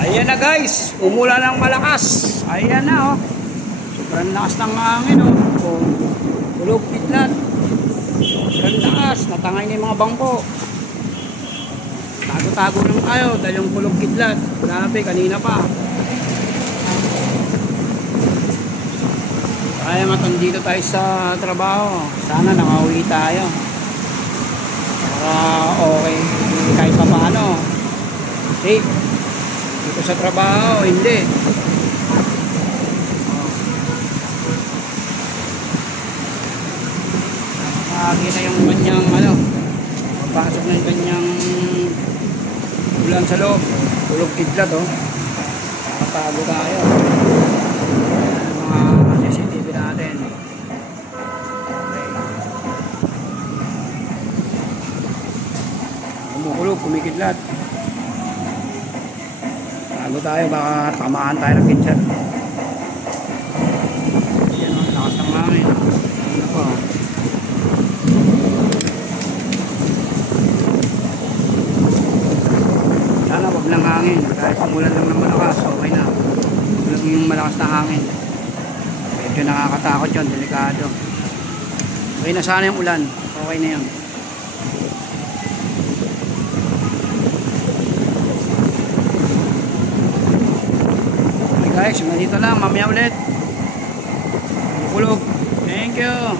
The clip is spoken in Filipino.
Ayan na guys, umulan ng malakas. Ayan na oh. Sobrang lakas ng hangin oh. Kulog kidlat. Sobrang lakas, natangay na yung mga bangko. Tago-tago lang tayo dahil yung kulog kidlat. Grabe, kanina pa. Kaya matandito tayo sa trabaho. Sana nakauwi tayo. Para okay kahit pa paano. Safe. Dito sa trabaho, hindi. Nakakagi na yung kanyang papasok na yung kanyang ulan sa loob. Tulog kidlat oh. Nakatago tayo. Mga CCTV natin. Okay. Kumukulog, kumikidlat. Tago tayo, baka tamaan tayo ng kidlat. Yan o, lakas ng hangin. Ano pa? Sana wag lang hangin. Kahit umulan lang ng malakas, okay na. Wag lang yung malakas na hangin. Medyo nakakatakot yun, delikado. Okay na sana yung ulan. Okay na yun. Okay guys, dito lang. Mamaya ulit. Kulog. Thank you.